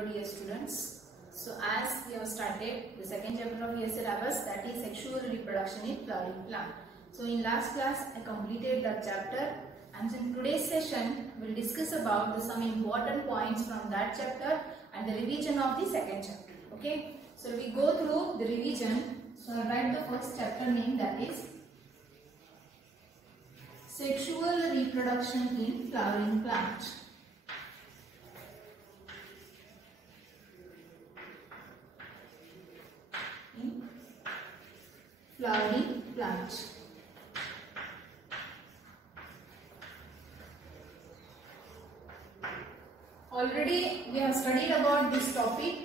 Hello dear students. So as we have started the second chapter of your syllabus, that is sexual reproduction in flowering plant. So in last class I completed that chapter, and in today's session we will discuss about some important points from that chapter and the revision of the second chapter. Okay. So we go through the revision. So I write the first chapter name, that is sexual reproduction in flowering plant. Flowering plant. Already we have studied about this topic.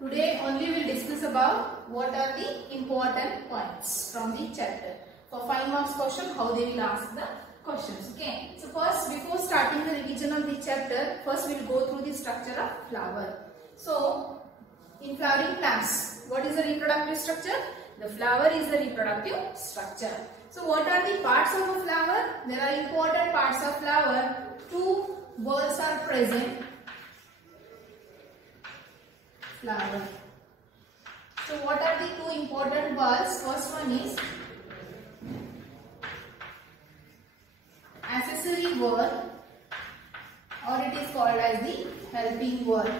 Today only we will discuss about what are the important points from the chapter. For 5 marks question, how they will ask the questions. Okay. So first, before starting the revision of the chapter, first we will go through the structure of flower. So in flowering plants, what is the reproductive structure? The flower is the reproductive structure. So what are the parts of a flower? There are important parts of flower. 2 whorls are present. Flower. So what are the 2 important whorls? First one is accessory whorl, or it is called as the helping whorl.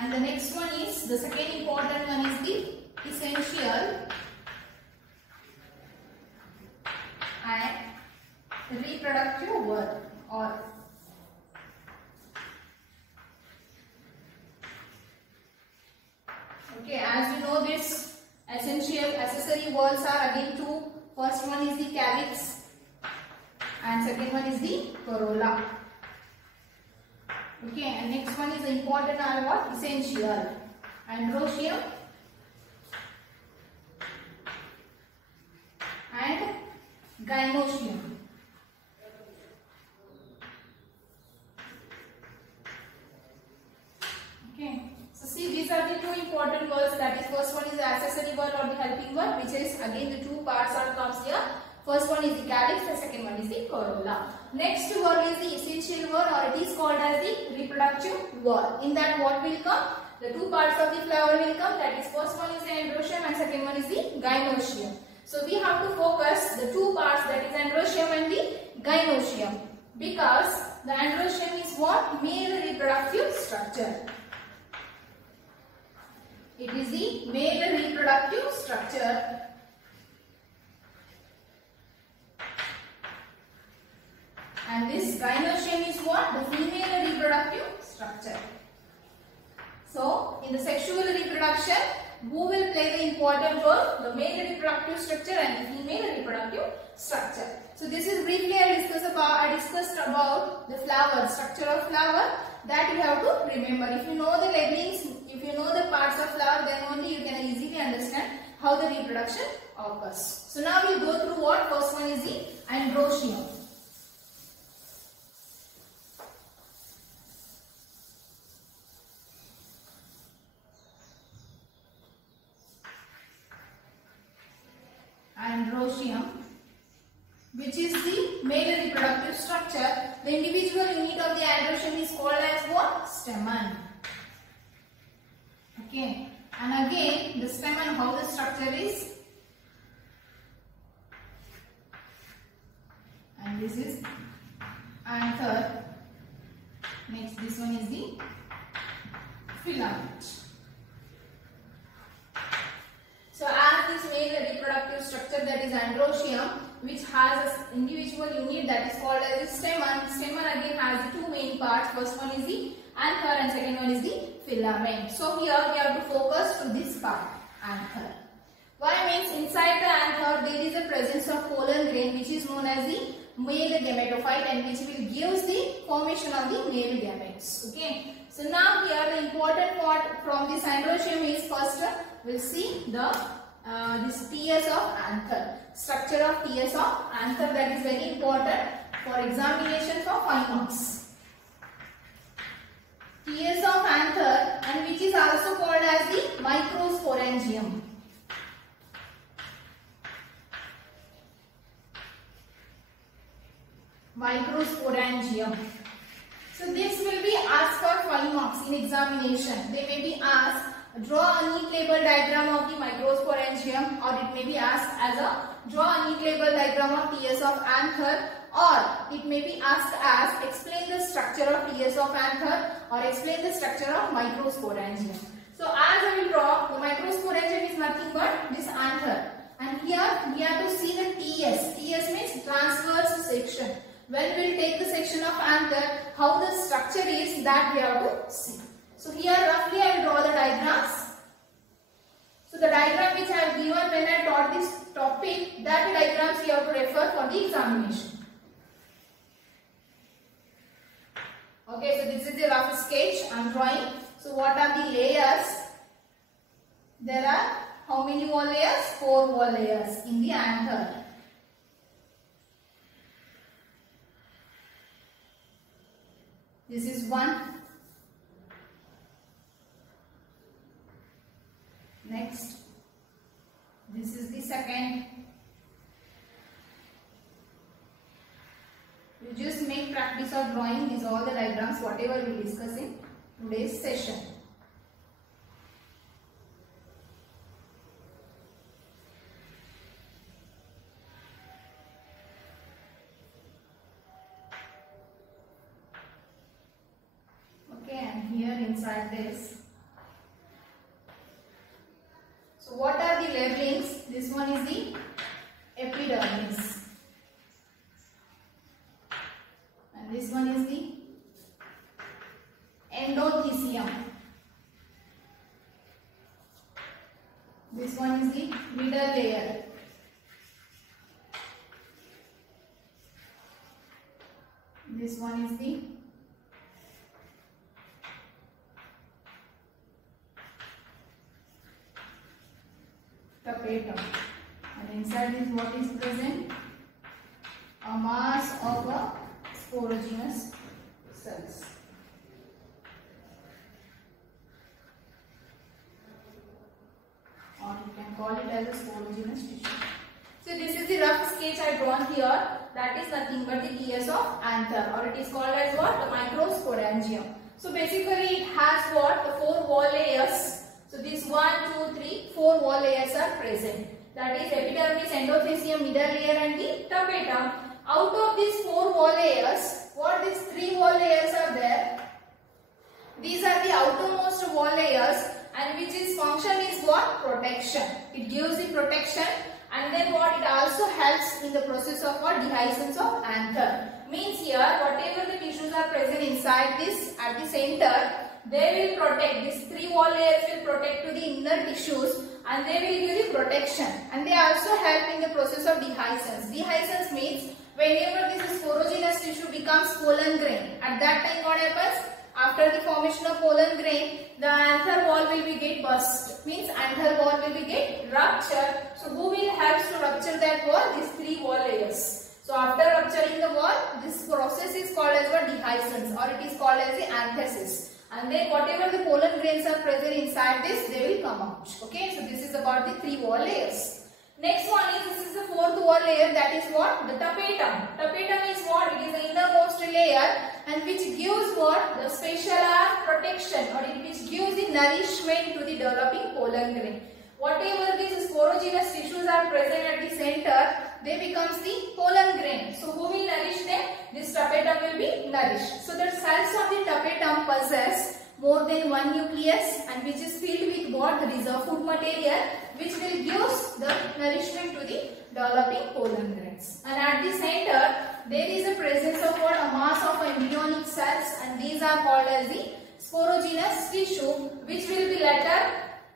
And the next one is, the second important one is the essential and reproductive whorl, or okay, as you know, this essential accessory whorls are again 2. First one is the calyx and second one is the corolla. Okay, and next one is the important are what? Essential. Androecium and gynoecium. Okay, so see, these are the 2 important words. That is, first one is the accessory word or the helping word, which is again the 2 parts are comes here. First one is the calyx, the second one is the corolla. Next word is the essential word, or it is called as the reproductive word. In that, what will come? The 2 parts of the flower will come. That is, first one is the androecium and second one is the gynoecium. So we have to focus the 2 parts, that is androecium and the gynoecium, because the androecium is what? Male reproductive structure. It is the male reproductive structure. And this gynoecium is what? The female reproductive structure. So, in the sexual reproduction, who will play the important role? The male reproductive structure and the female reproductive structure. So, this is briefly I discussed about the flower, structure of flower, that you have to remember. If you know the labelings, if you know the parts of flower, then only you can easily understand how the reproduction occurs. So, now we will go through what? First one is the androecium. Androecium, which is the male reproductive structure. The individual unit of the androecium is called as what? Stamen. Okay, and again the stamen, how the structure is, and this is anther. Next, this one is the filament. So as this male reproductive structure, that is androecium, which has an individual unit that is called as the stamen. Stamen again has the 2 main parts. First one is the anther and second one is the filament. So here we have to focus to this part, anther. Why? Means inside the anther there is a presence of pollen grain, which is known as the male gametophyte, and which will give the formation of the male gametes. Okay. So now here the important part from this androecium is, first we'll see the this tears of anther, structure of tears of anther, that is very important for examination for 5 marks. Tears of anther, and which is also called as the microsporangium. Microsporangium. So this will be asked for 5 marks in examination. They may be asked, draw a neat label diagram of the microsporangium, or it may be asked as a draw a neat label diagram of TS of anther, or it may be asked as explain the structure of TS of anther or explain the structure of microsporangium. So as I will draw, the microsporangium is nothing but this anther, and here we have to see the TS. TS means transverse section. When we will take the section of anther, how the structure is, that we have to see. So here roughly I will draw the diagrams. So the diagram which I have given when I taught this topic, that diagrams you have to refer for the examination. Okay, so this is the rough sketch I am drawing. So what are the layers? There are how many wall layers? 4 wall layers in the anther. This is one. Next, this is the second. You just make practice of drawing these all the diagrams whatever we discuss in today's session. Okay, and here inside this. So what are the labelings? This one is the epidermis. And this one is the endothecium. This one is the middle layer. This one is the tapetum. And inside is what is present? A mass of a sporogenous cells. Or you can call it as a sporogenous tissue. So this is the rough sketch I drawn here. That is nothing but the TS of anther, or it is called as what? The microsporangium. So basically it has what? The 4 wall layers. So this 1, 2, 3, 4 wall layers are present. That is epidermis, endothecium, middle layer and the tapetum. Out of these 4 wall layers, what these 3 wall layers are there? These are the outermost wall layers, and which its function is what? Protection. It gives the protection, and then what? It also helps in the process of what? Dehiscence of anther. Means here whatever the tissues are present inside this at the center, they will protect. These 3 wall layers will protect to the inner tissues, and they will give the protection, and they also help in the process of dehiscence. Dehiscence means whenever this sporogenous tissue becomes pollen grain, at that time what happens? After the formation of pollen grain, the anther wall will be get burst. Means anther wall will be get ruptured. So who will help to rupture that wall? These 3 wall layers. So after rupturing the wall, this process is called as what? Dehiscence, or it is called as the anthesis. And then whatever the pollen grains are present inside this, they will come out. Okay, so this is about the 3 wall layers. Next one is, this is the 4th wall layer, that is what? The tapetum. Tapetum is what? It is the innermost layer, and which gives what? The special protection, or which gives the nourishment to the developing pollen grain. Whatever these sporogenous tissues are present at the center, they becomes the pollen grain. So who will nourish them? This tapetum will be nourished. So the cells of the tapetum possess more than 1 nucleus, and which is filled with what? The reserve food material, which will give the nourishment to the developing pollen grains. And at the center, there is a presence of what? A mass of embryonic cells, and these are called as the sporogenous tissue, which will be later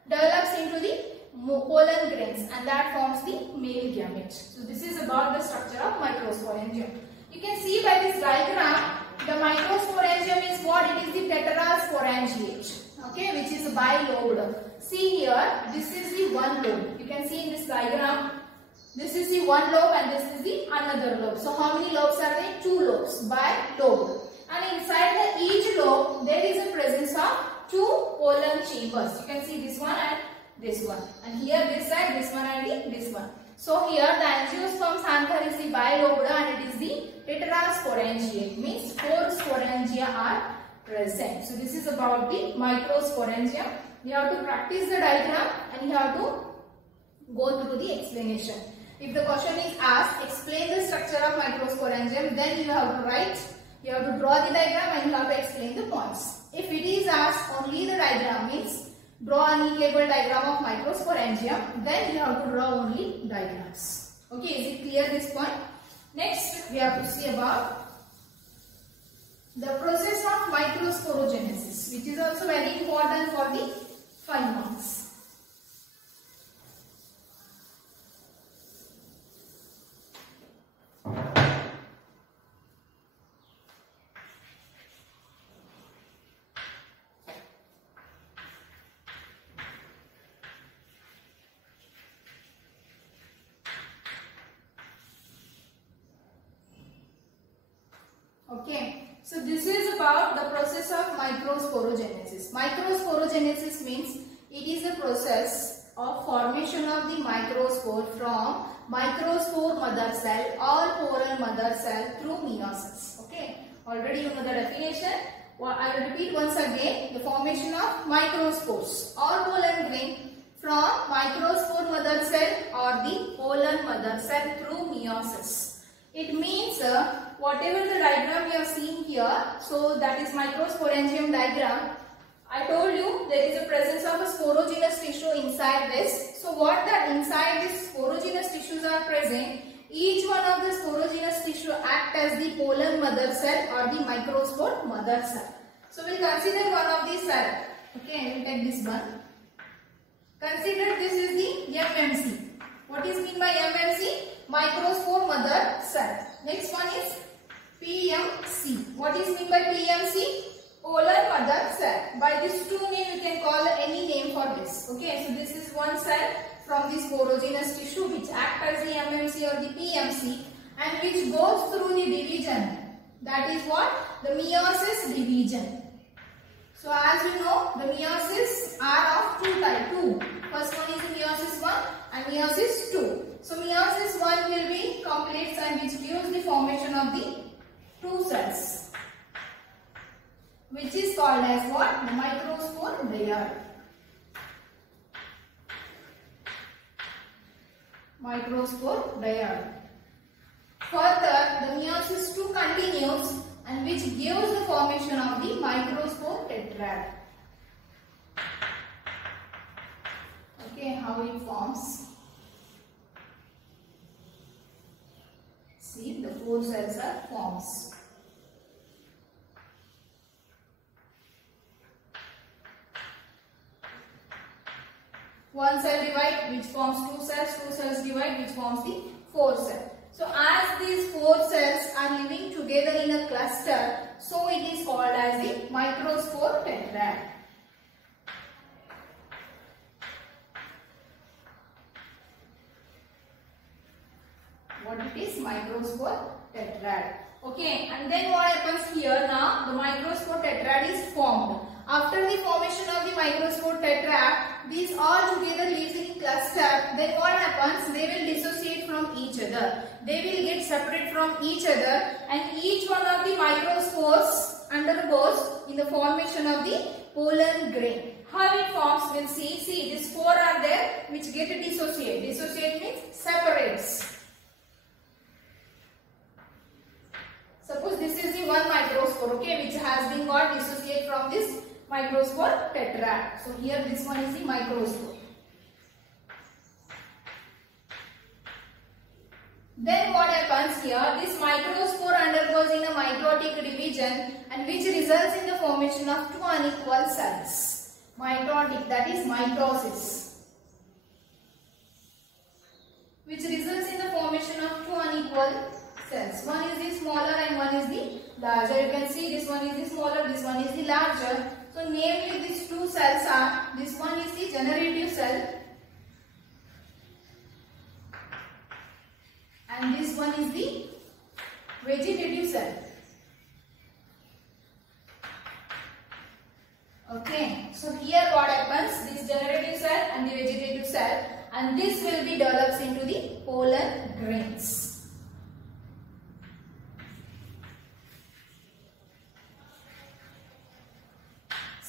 develops into the pollen grains, and that forms the male gamete. So this is about the structure of microsporangium. You can see by this diagram, the microsporangium is what? It is the tetrasporangiate, okay, which is bilobed. See here, this is the one lobe. You can see in this diagram, this is the one lobe and this is the another lobe. So how many lobes are there? 2 lobes, bilobed. And inside each lobe, there is a presence of 2 pollen chambers. You can see this one and this one. And here this side, this one and this one. So here the angiosperm anther is the bilobed, and it is the tetrasporangiate, means 4 sporangia sporangia are present. So this is about the microsporangium. You have to practice the diagram and you have to go through the explanation. If the question is asked, explain the structure of microsporangium, then you have to write, you have to draw the diagram and you have to explain the points. If it is asked only the diagram, means draw a neat label diagram of microsporangium, then you have to draw only diagrams. Okay, is it clear this point? Next, we have to see about the process of microsporogenesis, which is also very important for the 5 marks. Okay, so this is about the process of microsporogenesis. Microsporogenesis means it is a process of formation of the microspore from microspore mother cell or pollen mother cell through meiosis. Okay, already you know the definition. Well, I will repeat once again. The formation of microspores or pollen grain from microspore mother cell or the pollen mother cell through meiosis. It means whatever the diagram we are seeing here, so that is microsporangium diagram. I told you there is a presence of a sporogenous tissue inside this. So what the inside this sporogenous tissues are present, each one of the sporogenous tissue act as the pollen mother cell or the microspore mother cell. So we will consider one of these cell. Okay, we will take this one. Consider this is the MMC. What is mean by MMC? Microspore mother cell. Next one is PMC. What is mean by PMC? Pollen mother cell. By these two names you can call any name for this. Okay, so this is one cell from the sporogenous tissue which act as the MMC or the PMC and which goes through the division. That is what? The meiosis division. So as you know, the meiosis are of two types. First one is meiosis 1 and meiosis 2. So meiosis 1 will be complete and which gives the formation of the two cells, which is called as what? The microspore dyad. Microspore dyad. Further, the meiosis 2 continues and which gives the formation of the microspore tetrad. Okay, how it forms. See, the 4 cells are forms. One cell divide which forms 2 cells, 2 cells divide which forms the 4 cell. So as these 4 cells are living together in a cluster, so it is called as the microspore tetrad. What it is? Microspore tetrad. Okay, and then what happens here now? The microspore tetrad is formed. After the formation of the microspore tetrad, these all together lives in cluster. Then what happens? They will dissociate from each other. They will get separate from each other, and each one of the microspores undergoes in the formation of the pollen grain. How it forms? We'll see. See, these 4 are there which get dissociate. Dissociate means separates. Suppose this is the one microspore, okay, which has been got dissociate from this microspore tetrad. So here this one is the microspore. Then what happens here? This microspore undergoes in a mitotic division and which results in the formation of 2 unequal cells. Mitotic, that is mitosis, which results in the formation of 2 unequal cells. One is the smaller and one is the larger. You can see this one is the smaller, this one is the larger. So namely these 2 cells are, this one is the generative cell and this one is the vegetative cell. Okay, so here what happens? This generative cell and the vegetative cell, and this will be develops into the pollen grains.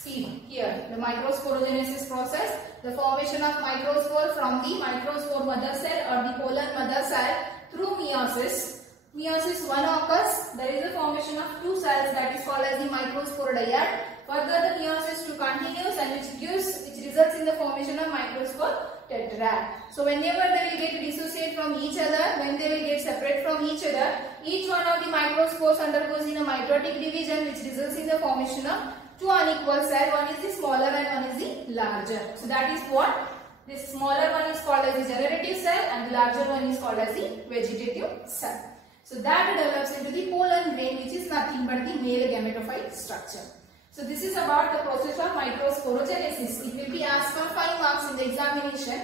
See here, the microsporogenesis process, the formation of microspore from the microspore mother cell or the pollen mother cell through meiosis. Meiosis 1 occurs, there is a formation of two cells that is called as the microsporidiad. Further the meiosis 2 continues and which results in the formation of microspore tetrad. So whenever they will get dissociate from each other, when they will get separate from each other, each one of the microspores undergoes in a mitotic division which results in the formation of two unequal cells. One is the smaller and one is the larger. So that is what this smaller one is called as the generative cell and the larger one is called as the vegetative cell. So that develops into the pollen grain, which is nothing but the male gametophyte structure. So this is about the process of microsporogenesis. It will be asked for 5 marks in the examination.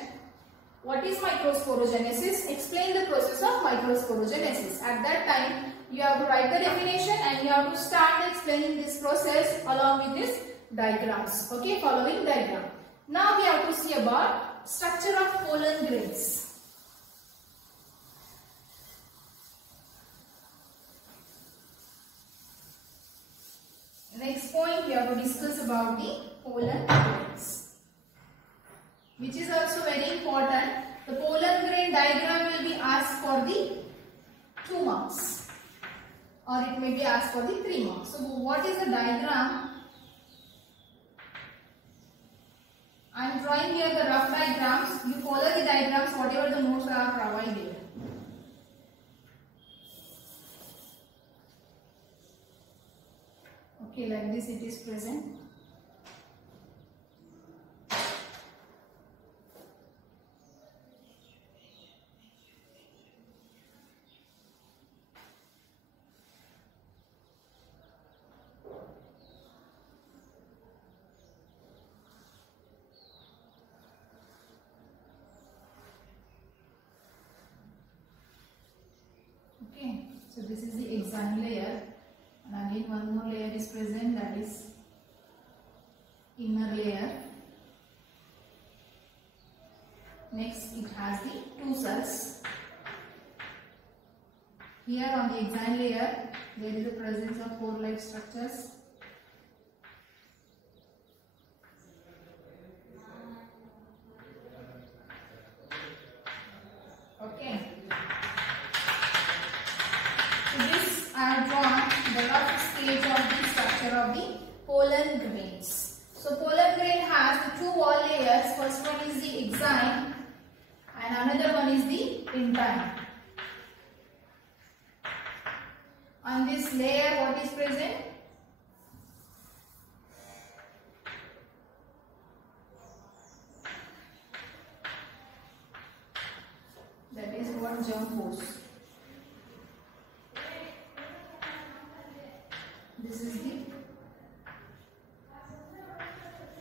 What is microsporogenesis? Explain the process of microsporogenesis. At that time, you have to write the definition and you have to start explaining this process along with this diagrams. Okay, following diagram. Now we have to see about structure of pollen grains. Next point we have to discuss about the pollen grains, which is also very important. The pollen grain diagram will be asked for the 2 marks or it may be asked for the 3 marks. So what is the diagram? I am drawing here the rough diagrams. You follow the diagrams whatever the notes are provided. Okay, like this it is present. Okay, so this is the exine layer. And again one more layer is present, that is inner layer. Next it has the 2 cells. Here on the exine layer there is the presence of 4 like structures. Okay. So this I have drawn the rough sketch of the structure of the pollen grains. So pollen grain has the 2 wall layers. First one is the exine and another one is the intine. On this layer what is present? That is what germ pores. This is the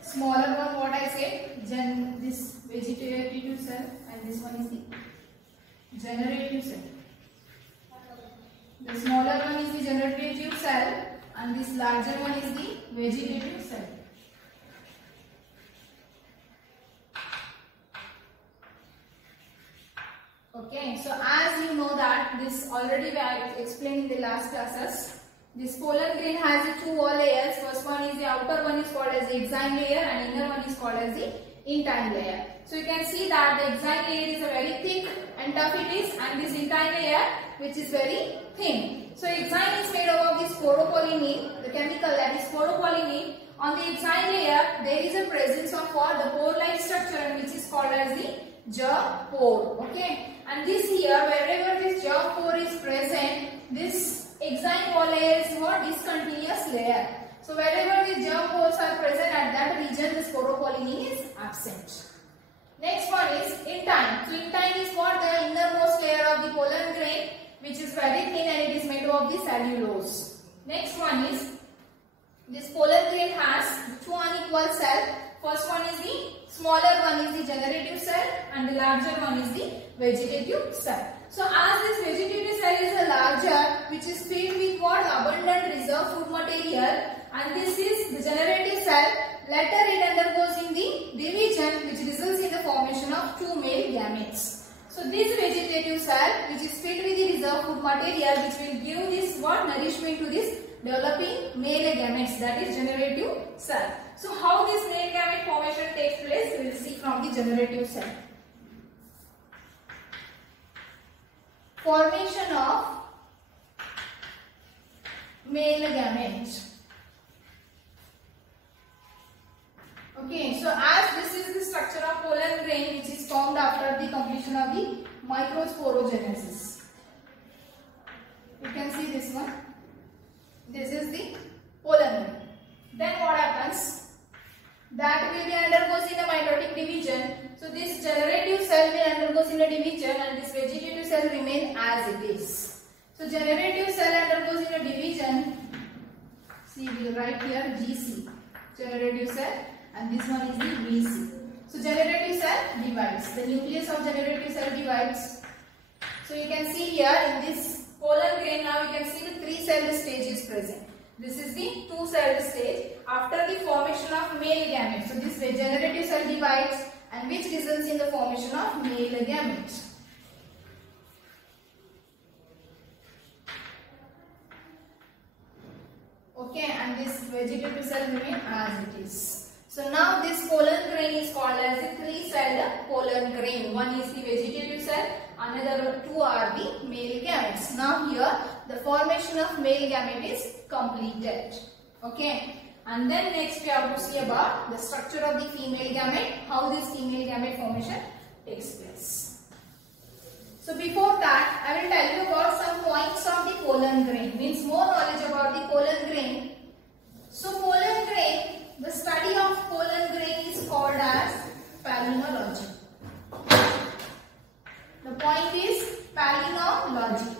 smaller one, what I said, this vegetative cell and this one is the generative cell. The smaller one is the generative cell and this larger one is the vegetative cell. Okay, so as you know that this already I explained in the last classes. This pollen grain has the 2 wall layers. First one is the outer one is called as the exine layer and inner one is called as the intine layer. So you can see that the exine layer is a very thick and tough it is, and this intine layer which is very thin. So exine is made up of this sporopollenine, the chemical that is sporopollenine. On the exine layer there is a presence of what? The pore-like structure which is called as the germ pore. Okay, and this here wherever this germ pore is present, this exine wall layer is what? Discontinuous layer. So wherever the germ pores are present at that region, the sporopollenine is absent. Next one is intine. So intine is what? The innermost layer of the pollen grain which is very thin and it is made up of the cellulose. Next one is this pollen grain has 2 unequal cells. First one is the smaller one is the generative cell and the larger one is the vegetative cell. So as this vegetative cell is a larger which is filled with what? Abundant reserve food material, and this is the generative cell. Later it undergoes in the division which results in the formation of 2 male gametes. So this vegetative cell which is filled with the reserve food material which will give this what? Nourishment to this developing male gametes. gametes, that is generative cell. So how this male gamete formation takes place, we will see from the generative cell. Formation of male gamete. Okay, so as this is the structure of pollen grain which is formed after the completion of the microsporogenesis. You can see this one. This is the pollen grain. Then what happens? That will be undergoes in a mitotic division. So this generative cell will undergoes in a division and this vegetative cell remain as it is. So generative cell undergoes in a division. See, we will write here GC, generative cell, and this one is the BC. So generative cell divides. The nucleus of generative cell divides. So you can see here in this pollen grain, now you can see the 3-celled stage is present. This is the 2-celled stage after the formation of male gamete. So this generative cell divides and which results in the formation of male gamete. Okay, and this vegetative cell remain as it is. So now this pollen grain is called as the 3-celled pollen grain. One is the vegetative cell, another 2 are the male gametes. Now here the formation of male gamete is completed. Okay, and then next we have to see about the structure of the female gamete, how this female gamete formation takes place. So before that, I will tell you about some points of the pollen grain, means more knowledge about the pollen grain. So pollen grain, the study of pollen grain is called as palynology. The point is palynology.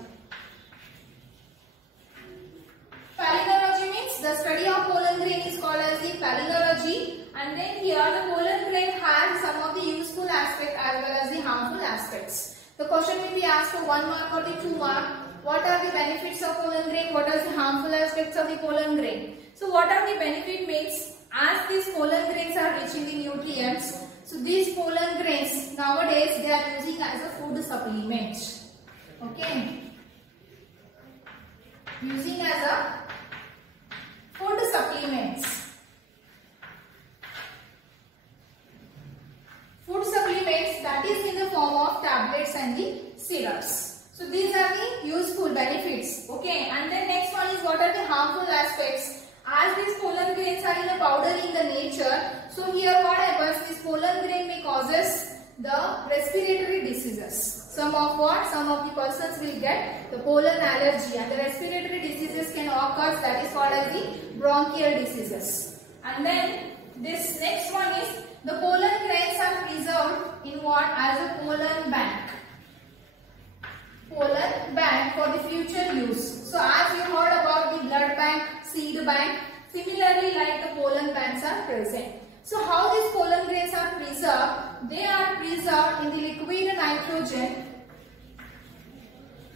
Palynology means the study of pollen grain is called as the palynology, and then here the pollen grain has some of the useful aspects as well as the harmful aspects. The question will be asked for 1 mark or the 2 mark. What are the benefits of pollen grain? What are the harmful aspects of the pollen grain? So what are the benefit means, as these pollen grains are rich in the nutrients, so these pollen grains nowadays they are using as a food supplement. Okay, using as a food supplements. Food supplements, that is in the form of tablets and the syrups. So these are the useful benefits. Okay, and then next one is what are the harmful aspects. As these pollen grains are in a powder in the nature, so here what happens, this pollen grain may causes the respiratory diseases. Some of the persons will get the pollen allergy, and the respiratory diseases can occur, that is called as the bronchial diseases. And then this next one is the pollen grains are preserved in what? As a pollen bank. Pollen bank for the future use. So as you heard about the blood bank, seed bank, similarly like the pollen banks are present. So how these pollen grains are preserved? They are preserved in the liquid nitrogen.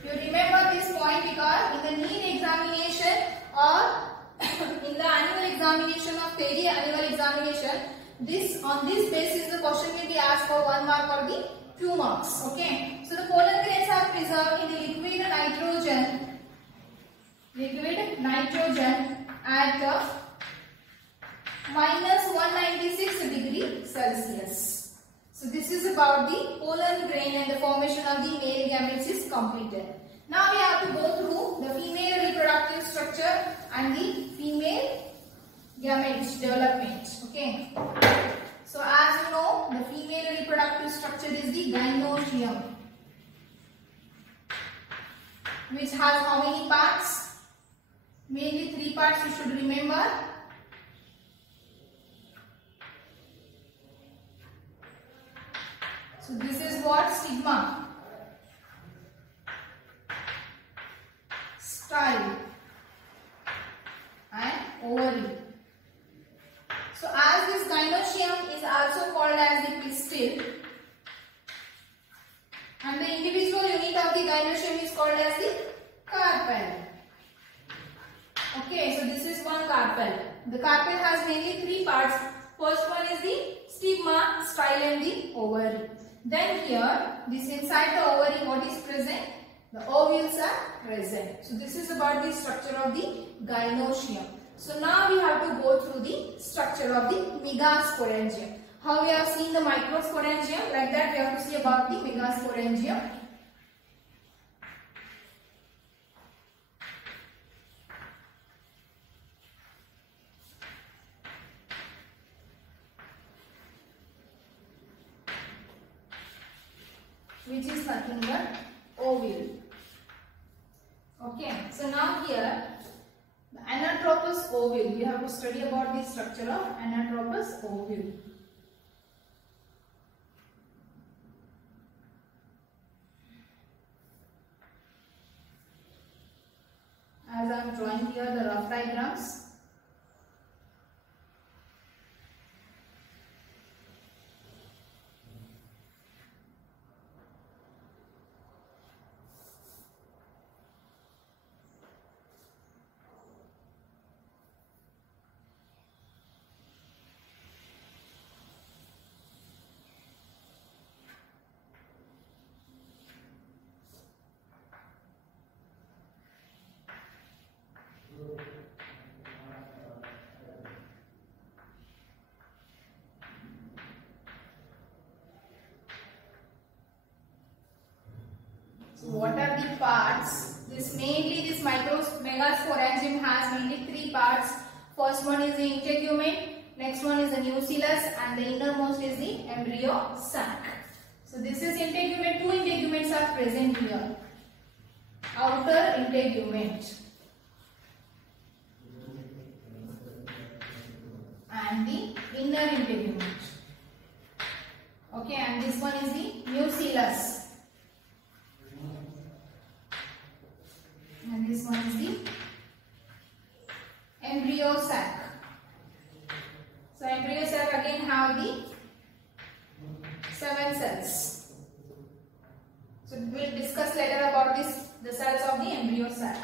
You remember this point because in the NEET examination or in the annual examination of TERI annual examination, on this basis the question will be asked for 1 mark or the 2 marks. Okay, so the pollen grains are preserved in the liquid nitrogen at minus 196 degree Celsius. So this is about the pollen grain, and the formation of the male gametes is completed. Now we have to go through the female reproductive structure and the female gametes development. Okay. So as you know, the female reproductive structure is the gynoecium, which has how many parts? Mainly 3 parts you should remember. So this is what? Stigma, style and ovary. So as this gynoecium is also called as the pistil, and the individual unit of the gynoecium is called as the carpel. Okay, so this is one carpel. The carpel has mainly 3 parts. First one is the stigma, style and the ovary. Then here, this inside the ovary, what is present? The ovules are present. So this is about the structure of the gynoecium. So now we have to go through the structure of the megasporangium. How we have seen the microsporangium, like that we have to see about the megasporangium. Which is nothing but ovule. Okay, so now here the anatropous ovule. We have to study about the structure of anatropous ovule. As I am drawing here the rough diagrams. So what are the parts? This megasporangium has mainly three parts. First one is the integument, next one is the nucellus, and the innermost is the embryo sac. So this is integument. Two integuments are present here. Outer integument and the inner integument. Okay, and this one is the nucellus. And this one is the embryo sac. So embryo sac again have the 7 cells. So we will discuss later about the cells of the embryo sac.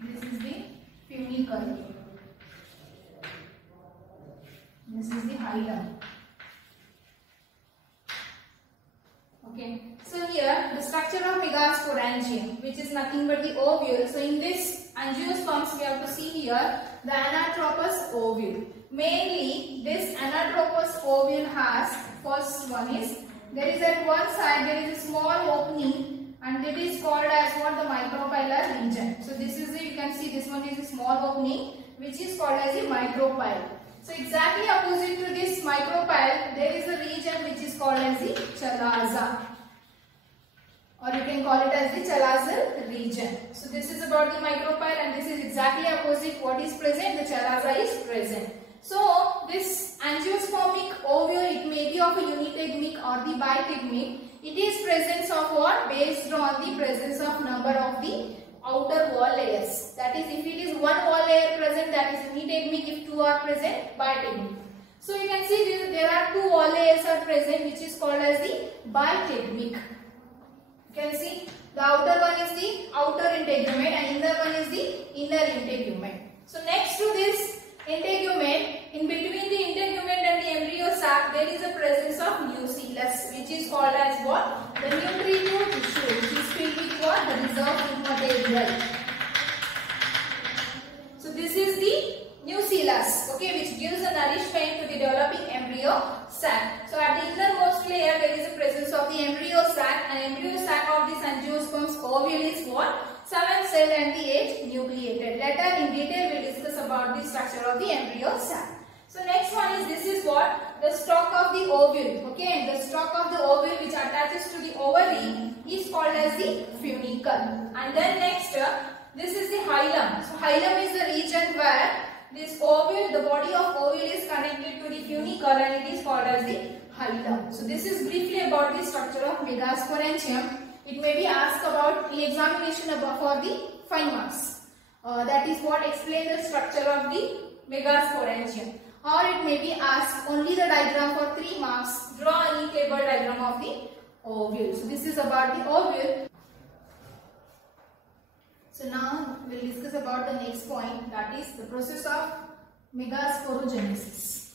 This is the funicle. This is the hilum. Okay. So here the structure of megasporangium, which is nothing but the ovule. So in this angiosperms we have to see here the anatropous ovule. Mainly this anatropous ovule has, first one is, there is at one side there is a small opening and it is called as what, the micropylar region. So this is the, you can see this one is a small opening which is called as a micropyle. So exactly opposite to this micropyle there is a region which is called as the chalaza, or you can call it as the chalazal region. So this is about the micropyle and this is exactly opposite what is present, the chalaza is present. So this angiospermic ovule, it may be of a unitegmic or the bitegmic. It is presence of what? Based on the presence of number of the outer wall layers. That is, if it is one wall layer present, that is unitegmic. If two are present, bitegmic. So you can see there are two wall layers are present, which is called as the bitegmic. You can see the outer one is the outer integument and inner one is the inner integument. So next to this integument, in between the integument and the embryo sac, there is a presence of nucellus, which is called as what? The nutritive tissue, which is filled with what? The reserved material. So this is the nucellus, okay, which gives a nourishment to the developing embryo sac. So at the innermost layer, there is a presence of the embryo sac, and embryo sac of this angiosperm's ovule is what? 7 cell and the 8 nucleated. Later in detail we will discuss about the structure of the embryo sac. So next one is, this is what? The stalk of the ovule. Okay, the stalk of the ovule which attaches to the ovary is called as the funicle. And then next, this is the hilum. So hilum is the region where this ovule, the body of ovule is connected to the funicle and it is called as the hilum. So this is briefly about the structure of megasporangium. It may be asked about in examination about for the 5 marks. That is what explains the structure of the megasporangium. Or it may be asked only the diagram for 3 marks. Draw any table diagram of the ovule. So this is about the ovule. So now we will discuss about the next point, that is the process of megasporogenesis.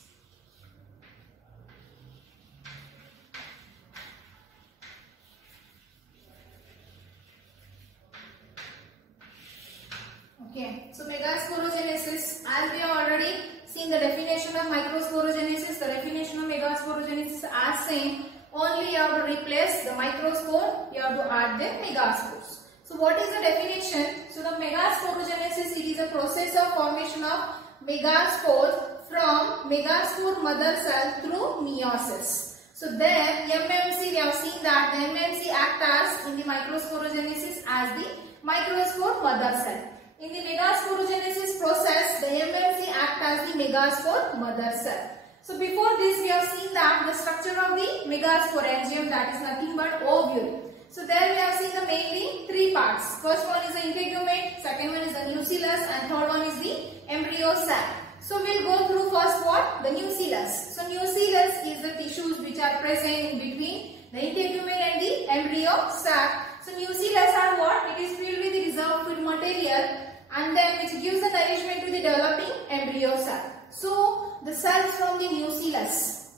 Okay, so megasporogenesis, as we have already seen the definition of microsporogenesis, the definition of megasporogenesis as same, only you have to replace the microspore, you have to add the megaspores. So what is the definition? So the megasporogenesis, it is a process of formation of megaspores from megaspore mother cell through meiosis. So there MMC, we have seen that the MMC acts as in the microsporogenesis as the microspore mother cell. In the megasporogenesis process, the MMC acts as the megaspore mother cell. So before this, we have seen that the structure of the megasporangium, that is nothing but ovule. So there we have seen the mainly three parts. First one is the integument, second one is the nucellus, and third one is the embryo sac. So we will go through first what? The nucellus. So nucellus is the tissues which are present in between the integument and the embryo sac. So nucellus are what? It is filled with the reserved food material and then which gives the nourishment to the developing embryo sac. So the cells from the nucellus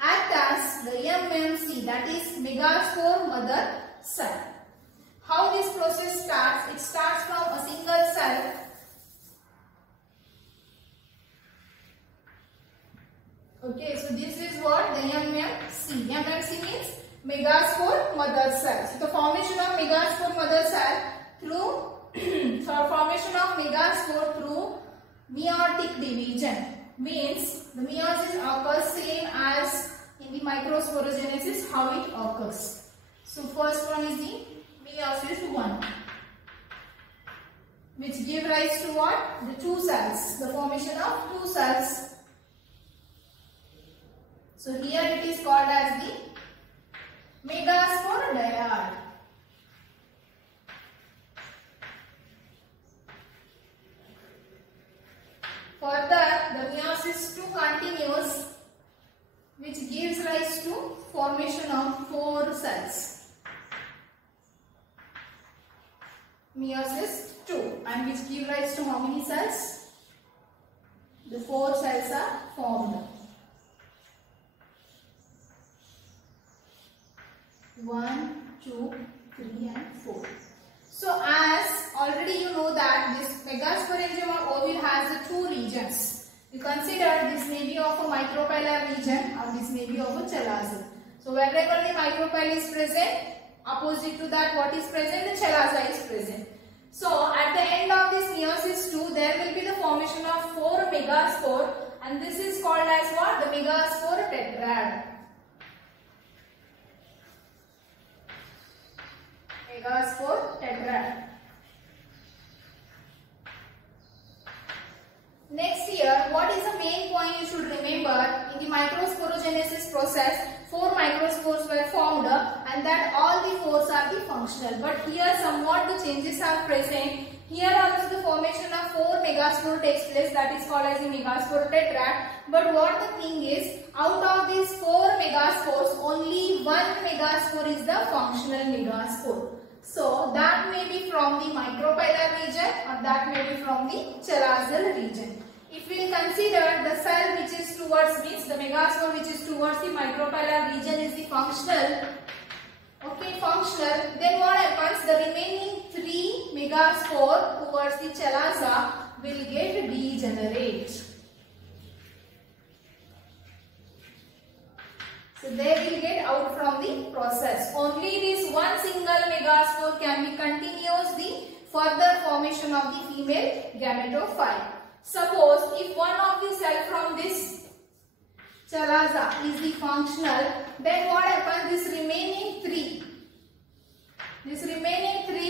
act as the MMC, that is megaspore mother cell. How this process starts? It starts from a single cell. Okay, so this is what the MMC. MMC means megaspore mother cell. So the formation of megaspore mother cell through formation of megaspore through meiotic division means the meiosis occurs same as in the microsporogenesis how it occurs. So first one is the meiosis 1, which give rise to what? The two cells, the formation of two cells. So here it is called as the megaspore dyad. Further, the meiosis 2 continues, which gives rise to formation of 4 cells. Meiosis 2, and which give rise to how many cells? The 4 cells are formed. 1, 2, 3 and 4. So as already you know that this megasporangium or ovule has the two regions. You consider this may be of a micropylar region or this may be of a chalaza. So wherever the micropyle is present, opposite to that what is present? The chalaza is present. So at the end of this meiosis 2, there will be the formation of 4 megaspore, and this is called as what? The megaspore tetrad. Megaspore tetrad. Next here, what is the main point you should remember? In the microsporogenesis process, 4 microspores were formed and that all the 4s are the functional. But here somewhat the changes are present. Here also the formation of 4 megaspore takes place, that is called as the megaspore tetrad. But what the thing is, out of these 4 megaspores, only 1 megaspore is the functional megaspore. So that may be from the micropylar region or that may be from the chalazal region. If we consider the cell which is towards means the megaspore which is towards the micropylar region is the functional. Okay, functional. Then what happens? The remaining 3 megaspore towards the chalaza will get degenerate. So they will get out from the process. Only this one single megaspore can be continuous the further formation of the female gametophyte. Suppose if one of the cell from this chalaza is the functional, then what happens? This remaining 3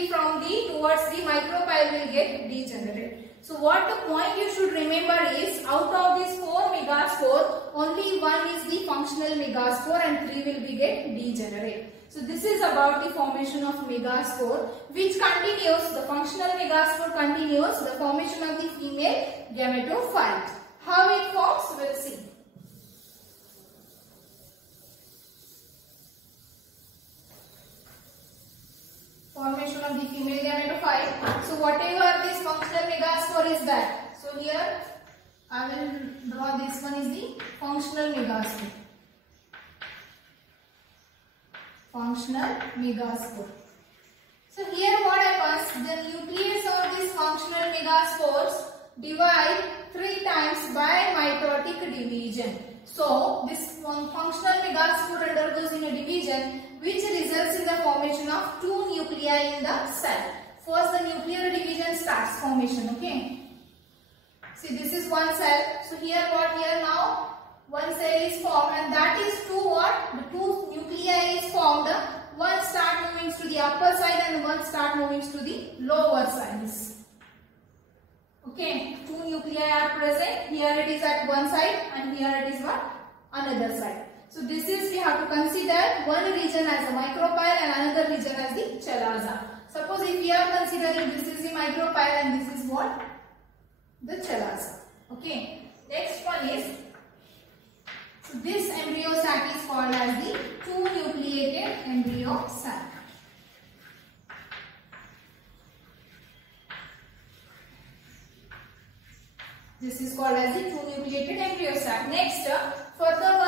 from the towards the micropyle will get degenerate. So what the point you should remember is, out of these 4 megaspore, only 1 is the functional megaspore and 3 will be get degenerate. So this is about the formation of megaspore, which continues, the functional megaspore continues the formation of the female gametophyte. How it forms, we'll see. Formation of the female gametophyte. So whatever this functional megaspore is that. So here I will draw this one is the functional megaspore. Functional megaspore. So here what happens? The nucleus or megaspores divide 3 times by mitotic division. So this functional megaspore undergoes in a division which results in the formation of 2 nuclei in the cell. First the nuclear division starts formation. Okay. See, this is one cell. So here what? Here now one cell is formed, and that is two what? The 2 nuclei is formed. One start moving to the upper side and one start moving to the lower sides. Okay, 2 nuclei are present. Here it is at one side and here it is what? Another side. So this is, we have to consider one region as a micropyle and another region as the chalaza. Suppose if we are considering this is the micropyle and this is what? The chalaza. Okay. Next one is, so this embryo sac is called as the 2 nucleated embryo sac. This is called as the 2 nucleated embryo sac. Next, further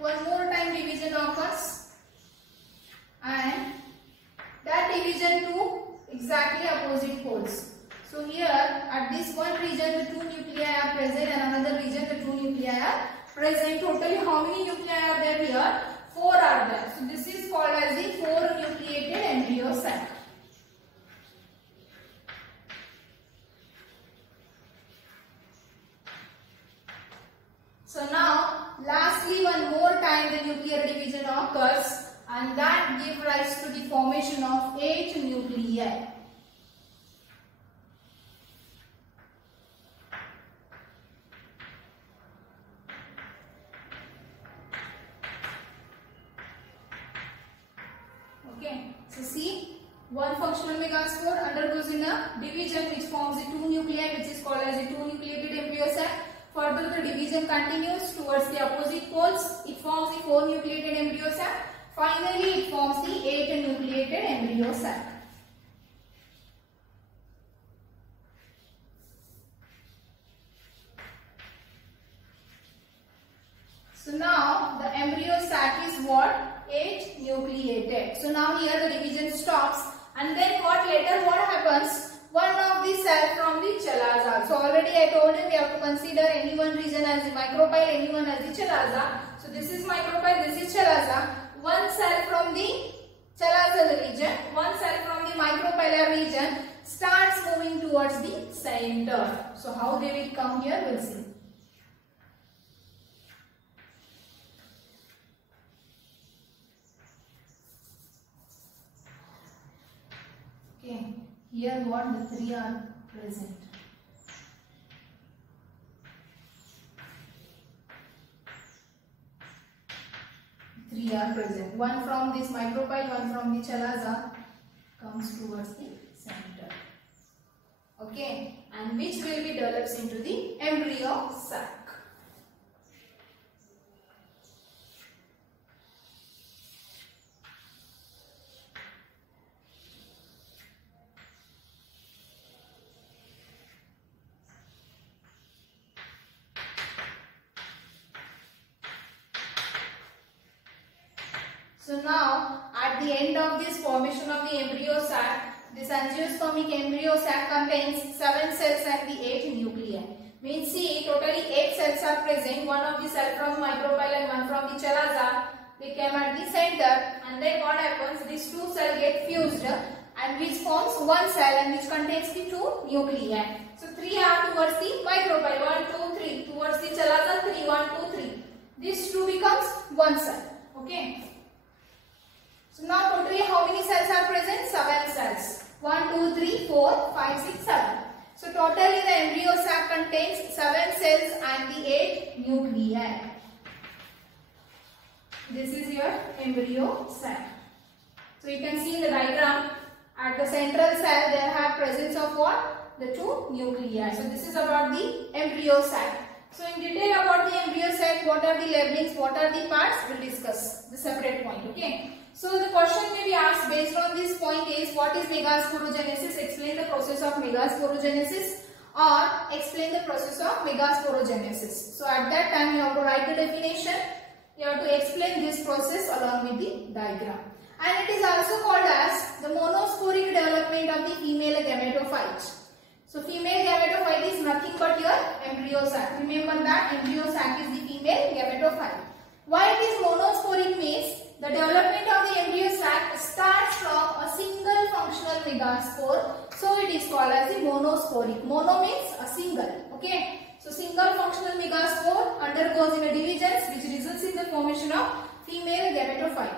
one more time division occurs, and that division to exactly opposite poles. So here at this one region the 2 nuclei are present and another region the 2 nuclei are present. Totally how many nuclei are there here? 4 are there. So this is called as the 4 nucleated embryo sac. So now lastly one more time the nuclear division occurs, and that gives rise to the formation of 8 nuclei. Okay, so see, one functional megaspore undergoes in a division which forms the 2 nuclei, which is called as the 2 nucleated embryo sac. Further the division continues towards the opposite poles. It forms the 4 nucleated embryo sac. Finally it forms the 8 nucleated embryo sac. So now the embryo sac is what? 8 nucleated. So now here the division stops, and then what later what happens? One of the cell from the chalaza. So already I told you we have to consider any one region as the micropyle, any one as the chalaza. So this is micropyle, this is chalaza. One cell from the chalaza region, one cell from the micropylar region starts moving towards the center. So how they will come here, we'll see. Okay, here what? The 3 are present. Three are present. One from this micropyle, one from the chalaza comes towards the center. Okay, and which will be develops into the embryo sac. So now at the end of this formation of the embryo sac, this angiospermic embryo sac contains 7 cells and the 8 nuclei. Means see, totally 8 cells are present. One of the cell from micropyle and one from the chalaza. They came at the center, and then what happens? These 2 cells get fused, and which forms one cell and which contains the 2 nuclei. So 3 are towards the micropyle, 1, 2, 3. Towards the chalaza, 3, 1, 2, 3. These 2 becomes one cell. Okay. So now totally how many cells are present? 7 cells. 1, 2, 3, 4, 5, 6, 7. So totally the embryo sac contains 7 cells and the 8 nuclei. This is your embryo sac. So you can see in the diagram, at the central cell there have presence of what? The 2 nuclei. So this is about the embryo sac. So in detail about the embryo sac, what are the labelings, what are the parts, we'll discuss the separate point. Okay. So the question may be asked based on this point is, what is megasporogenesis? Explain the process of megasporogenesis, or explain the process of megasporogenesis. So at that time you have to write the definition, you have to explain this process along with the diagram. And it is also called as the monosporic development of the female gametophyte. So female nothing but your embryo sac. Remember that embryo sac is the female gametophyte. Why it is monosporic means the development of the embryo sac starts from a single functional megaspore. So it is called as the monosporic. Mono means a single. Okay. So single functional megaspore undergoes in a diligence which results in the formation of female gametophyte.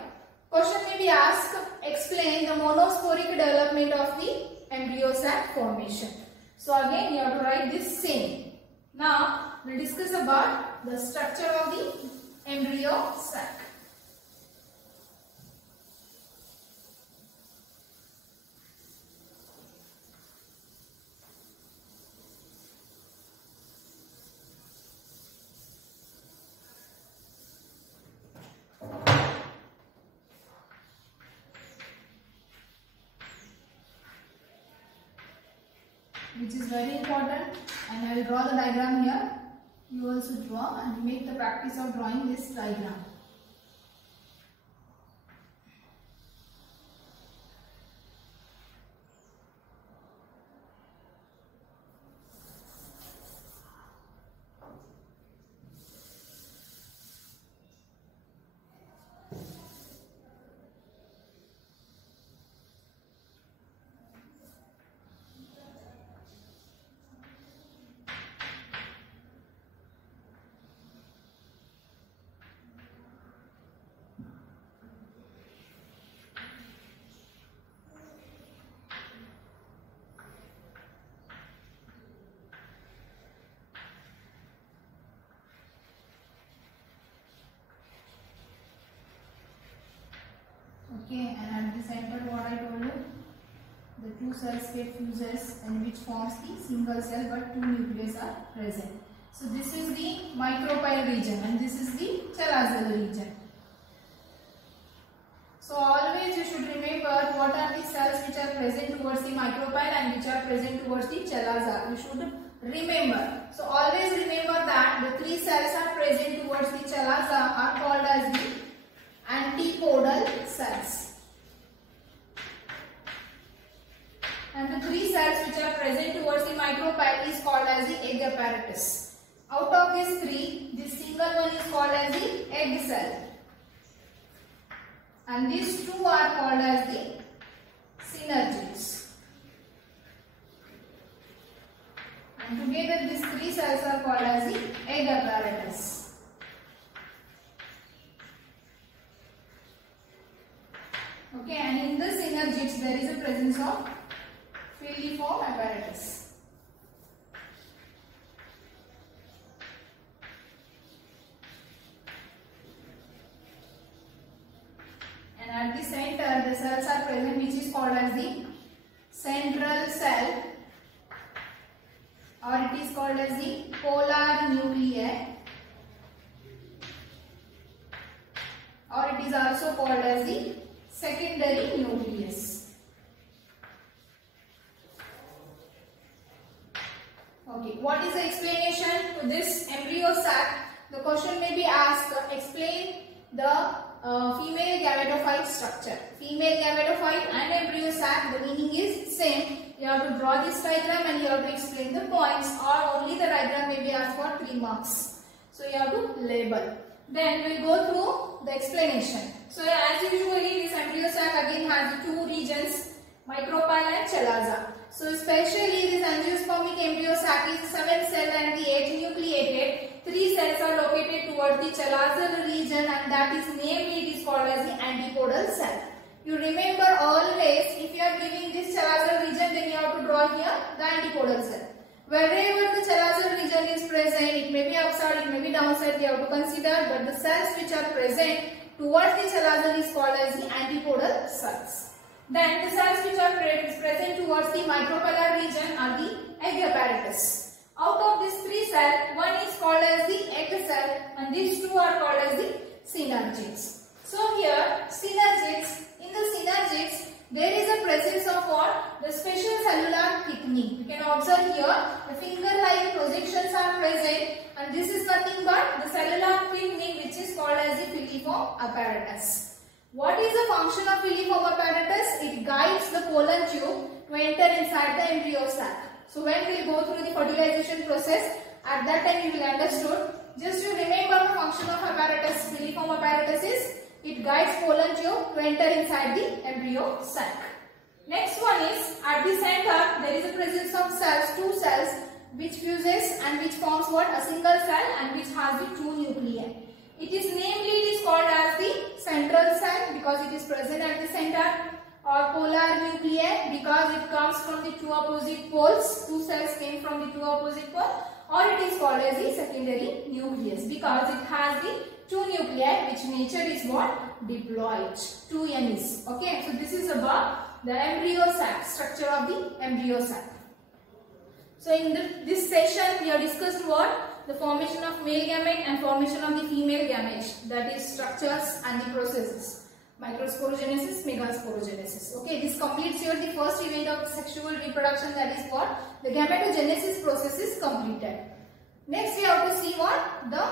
Question may be asked, explain the monosporic development of the embryo sac formation. So again you have to write this same. Now we'll discuss about the structure of the embryo sac. Which is very important, and I will draw the diagram here. You also draw and make the practice of drawing this diagram. Okay, and at the center what I told you, the two cells get fuses and which forms the single cell but two nucleus are present. So this is the micropyle region and this is the chalazal region. So always you should remember what are the cells which are present towards the micropyle and which are present towards the chalaza. You should remember. So always remember that the three cells are present towards the chalaza are called as the antipodal cells, and the three cells which are present towards the micropyle is called as the egg apparatus. Out of these three, this single one is called as the egg cell, and these two are called as the synergids, and together these three cells are called as the egg apparatus. Okay, and in the synergids there is a presence of filiform apparatus. And at the center the cells are present which is called as the central cell, or it is called as the polar nuclei, or it is also called as the secondary nucleus. Okay, what is the explanation to this embryo sac? The question may be asked, explain the female gametophyte structure. Female gametophyte and embryo sac, the meaning is same. You have to draw this diagram and you have to explain the points, or only the diagram may be asked for 3 marks. So you have to label. Then we will go through the explanation. So as usually this embryo sac again has the two regions, micropyle and chalaza. So especially this angiospermic embryo sac is 7 cell and the 8 nucleated. 3 cells are located towards the chalaza region, and that is namely it is called as the antipodal cell. You remember always, if you are giving this chalaza region, then you have to draw here the antipodal cell. Wherever the chalaza region is present, it may be upside, it may be downside, you have to consider, but the cells which are present towards the chalaza is called as the antipodal cells. Then the cells which are present towards the micropylar region are the egg apparatus. Out of these 3 cells, one is called as the egg cell and these 2 are called as the synergids. So here synergids, in the synergids there is a presence of what? The special cellular thickening. You can observe here the finger-like projections are present, and this is nothing but the cellular thickening which is called as the filiform apparatus. What is the function of filiform apparatus? It guides the pollen tube to enter inside the embryo sac. So when we go through the fertilization process, at that time you will understood. Just to remember the function of apparatus, filiform apparatus is it guides pollen tube to enter inside the embryo sac. Next one is at the center there is a presence of cells, two cells which fuses and which forms what? A single cell and which has the two nuclei. It is called as the central cell because it is present at the center, or polar nuclei because it comes from the two opposite poles. Two cells came from the two opposite poles. Or it is called as the secondary nucleus because it has the two nuclei which nature is what? Diploid. Two Ns. Okay, so this is about the embryo sac, structure of the embryo sac. So in this session we have discussed what? The formation of male gamete and formation of the female gamete, that is structures and the processes. Microsporogenesis, megasporogenesis. Okay, this completes here the first event of sexual reproduction, that is what? The gametogenesis process is completed. Next we have to see what? The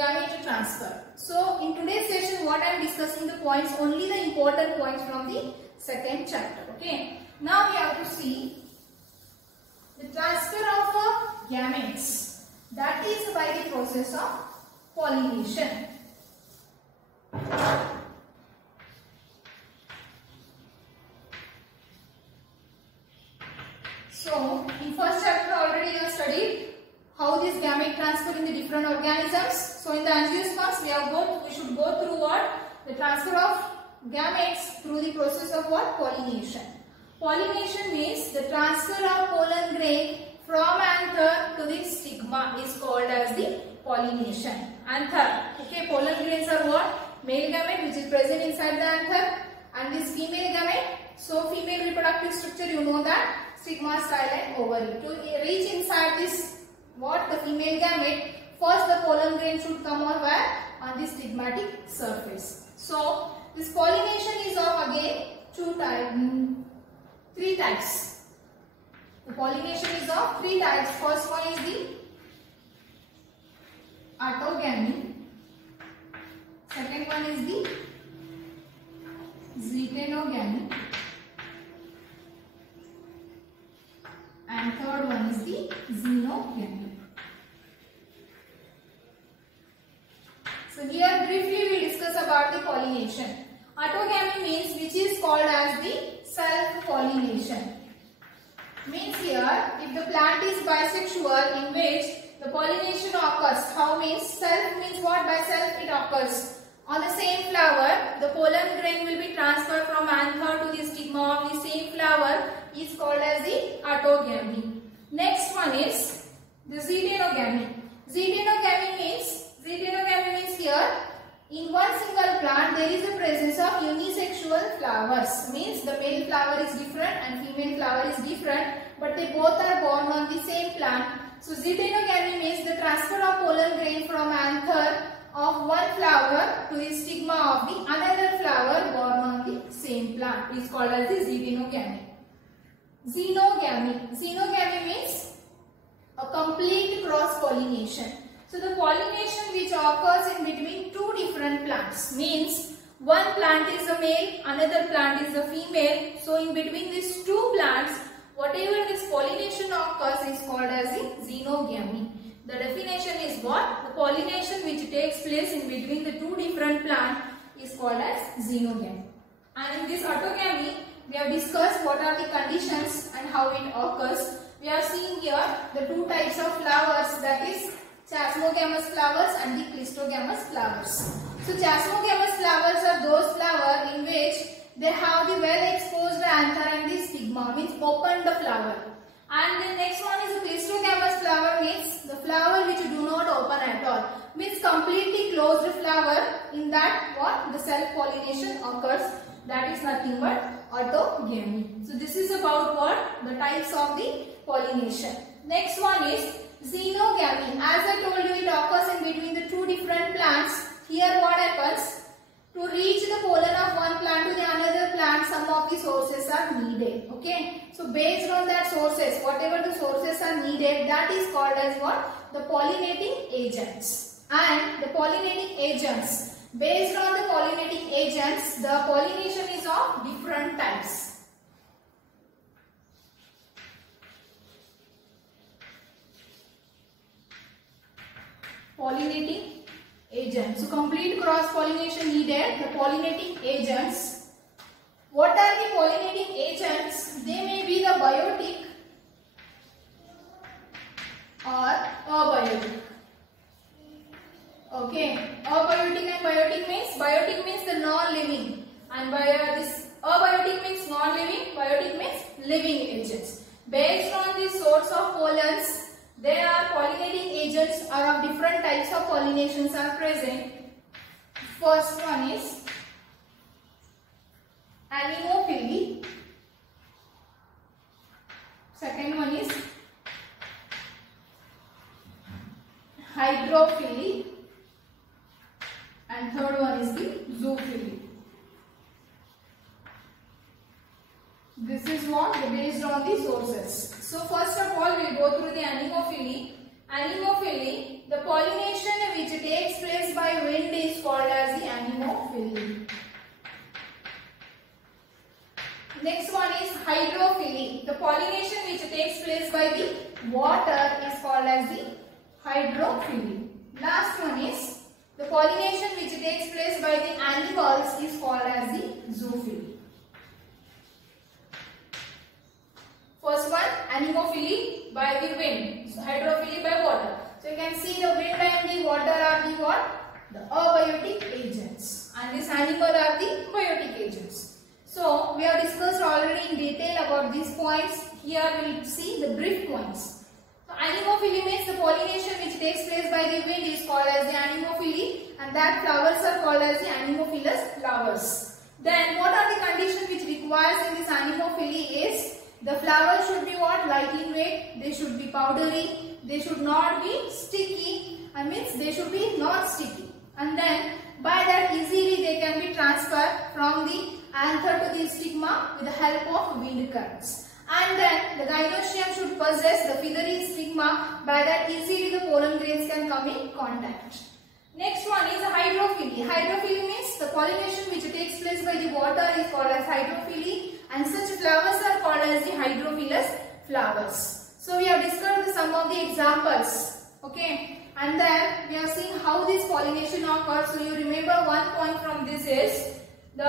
gamete transfer. So in today's session what I am discussing the points, only the important points from the second chapter. Okay, now we have to see the transfer of gametes, that is by the process of pollination. So, in first chapter already you have studied how this gamete transfer in the different organisms. So, in the angiosperms we should go through what? The transfer of gametes through the process of what? Pollination. Pollination means the transfer of pollen grain from anther to the stigma is called as the pollination. Anther. Okay, pollen grains are what? Male gamete which is present inside the anther, and this female gamete. So, female reproductive structure, you know that. Stigma, style and ovary. To reach inside this what? The female gamete, first the pollen grain should come on where? On the stigmatic surface. So this pollination is of again three types. The pollination is of three types. First one is the autogamy. Second one is the xenogamy. And third one is the xenogamy. So here briefly we discuss about the pollination. Autogamy means which is called as the self-pollination. Means here if the plant is bisexual in which the pollination occurs. How means? Self means what? By self it occurs. On the same flower, the pollen grain will be transferred from anther to the stigma of the same flower is called as the autogamy. Next one is the xenogamy. Xenogamy means here in one single plant there is a presence of unisexual flowers. Means the male flower is different and female flower is different, but they both are born on the same plant. So xenogamy means the transfer of pollen grain from anther of one flower to the stigma of the another flower born on the same plant is called as the xenogamy. Xenogamy means a complete cross pollination. So the pollination which occurs in between two different plants means one plant is a male, another plant is a female. So in between these two plants, whatever this pollination occurs is called as the xenogamy. The definition is what? The pollination which takes place in between the two different plants is called as xenogamy. And in this autogamy, we have discussed what are the conditions and how it occurs. We are seeing here the two types of flowers, that is chasmogamous flowers and the clistogamous flowers. So chasmogamous flowers are those flowers in which they have the well exposed anther and the stigma, means open the flower. And the next one is the clistogamous flower, means the flower which do not open at all, means completely closed flower. In that what? The self pollination occurs. That is nothing but autogamy. So this is about what? The types of the pollination. Next one is xenogamy. As I told you, it occurs in between the two different plants. Here what happens? To reach the pollen of one plant to the another plant, some of the sources are needed. Okay. So based on that sources, whatever the sources are needed, that is called as what? The pollinating agents. And the pollinating agents, based on the pollinating agents, the pollination is of different types. Pollinating agents. So complete cross pollination needed. The pollinating agents. What are the pollinating agents? They may be the biotic or abiotic. Okay, abiotic and biotic means, biotic means the non-living, and this abiotic means non-living, biotic means living agents. Based on the source of pollens, there are pollinating agents or of different types of pollinations are present. First one is anemophily. Second one is hydrophily. And third one is the zoophily. This is what based on the sources. So first of all, we will go through the anemophily. Anemophily, the pollination which takes place by wind is called as the anemophily. Next one is hydrophily. The pollination which takes place by the water is called as the hydrophily. Last one is the pollination which takes place by the animals is called as the zoophily. First one, anemophily by the wind, so hydrophily by water. So you can see the wind and the water are the what? The abiotic agents, and this animal are the biotic agents. So we have discussed already in detail about these points. Here we will see the brief points. So anemophily means the pollination which takes place by the wind is called as the anemophily, and that flowers are called as the anemophilous flowers. Then what are the conditions which requires in this anemophily is the flowers should be what? Light in weight, they should be powdery, they should not be sticky, means they should be not sticky, and then by that easily they can be transferred from the anther to the stigma with the help of wind currents. And then the gynoecium should possess the feathery stigma, by that easily the pollen grains can come in contact. Next one is hydrophily. Hydrophily means the pollination which takes place by the water is called as hydrophily, and such flowers are called as the hydrophilous flowers. So we have discussed some of the examples, okay, and then we have seen how this pollination occurs. So you remember one point from this is the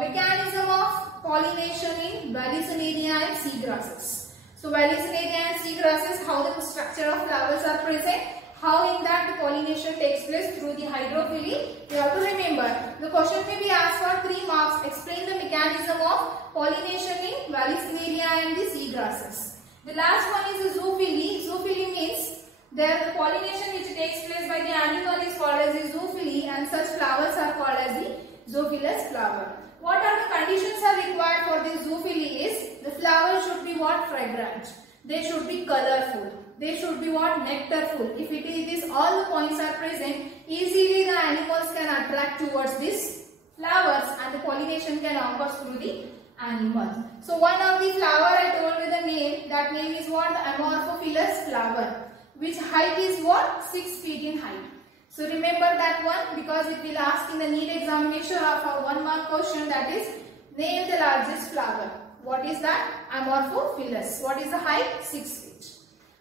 mechanism of pollination in Vallisneria and seagrasses. So Vallisneria and seagrasses, how the structure of flowers are present, how in that the pollination takes place through the hydrophily. You have to remember, the question may be asked for 3 marks. Explain the mechanism of pollination in Vallisneria and the seagrasses. The last one is the zoophily. Zoophily means the pollination which takes place by the animal is called as the zoophily, and such flowers are called as the zoophilous flower. What are the conditions are required for this zoophily is the flower should be what? Fragrant. They should be colorful. They should be what? Nectarful. If it is this, all the points are present, easily the animals can attract towards these flowers and the pollination can occur through the animal. So one of the flower I told you the name, that name is what? The Amorphophilous flower, which height is what? 6 feet in height. So remember that one, because it will ask in the NEET examination for 1 mark question, that is name the largest flower. What is that? Amorphophilous. What is the height? 6 feet.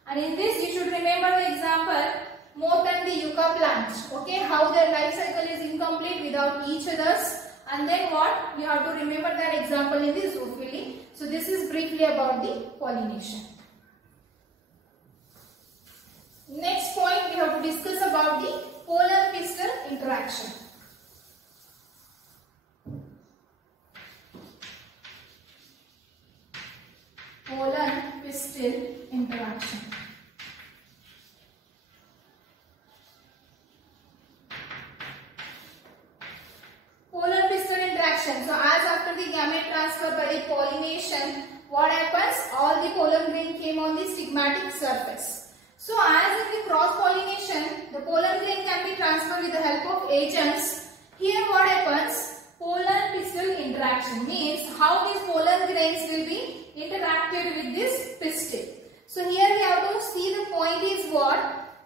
And in this you should remember the example moth and the yucca plant. Okay, how their life cycle is incomplete without each other's. And then what? You have to remember that example in the zoophily. So this is briefly about the pollination. Next point we have to discuss about the pollen-pistil interaction. Pollen-pistil interaction. Pollen-pistil interaction. So as after the gamete transfer by the pollination, what happens? All the pollen grain came on the stigmatic surface. So as in the cross pollination, the pollen grain can be transferred with the help of agents. Here what happens? Pollen-pistil interaction means how these pollen grains will be interacted with this pistil. So here we have to see the point is what?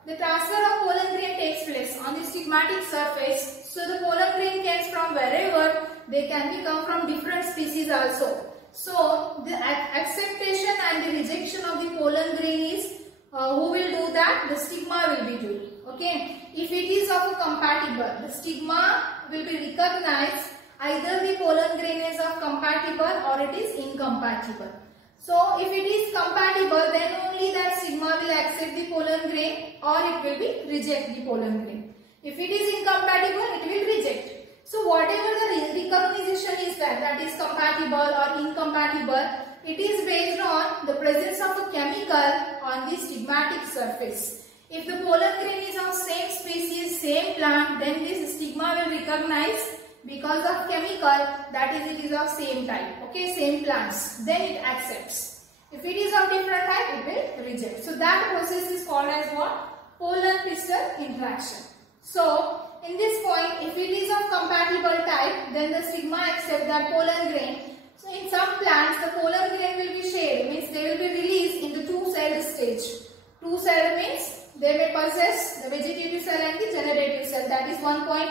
The transfer of pollen grain takes place on the stigmatic surface. So the pollen grain comes from wherever, they can be come from different species also. So the acceptation and the rejection of the pollen grain is who will do that? The stigma will be doing. Okay. Okay. If it is of a compatible, the stigma will be recognized either the pollen grain is of compatible or it is incompatible. So if it is compatible, then only that stigma will accept the pollen grain or it will be reject the pollen grain. If it is incompatible, it will reject. So whatever the recognition is that is compatible or incompatible, it is based on the presence of a chemical on the stigmatic surface. If the pollen grain is of same species, same plant, then this stigma will recognize because of chemical, that is it is of same type, okay, same plants, then it accepts. If it is of different type, it will reject. So that process is called as what? Pollen pistil interaction. So in this point, if it is of compatible type, then the stigma accept that pollen grain. So in some plants, the pollen grain will be shared, means they will be released in the two-celled stage. Two-celled means they may possess the vegetative cell and the generative cell. That is one point.